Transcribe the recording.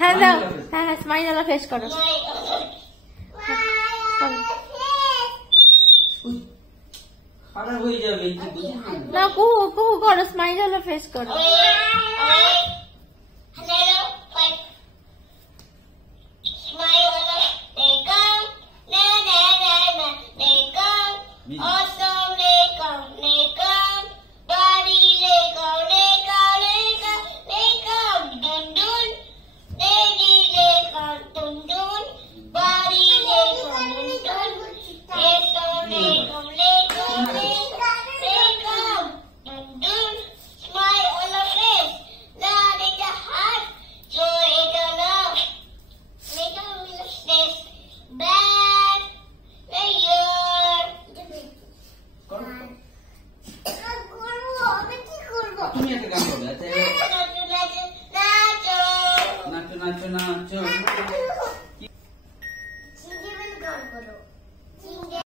হ্যাঁ দাও, হ্যাঁ হ্যাঁ স্মাইল ওলা ফেস করো। না কুহু কুহু করো, স্মাইল ওলা ফেস করো। তুমি একটা গান করবে, নাচো নাচো নাচো।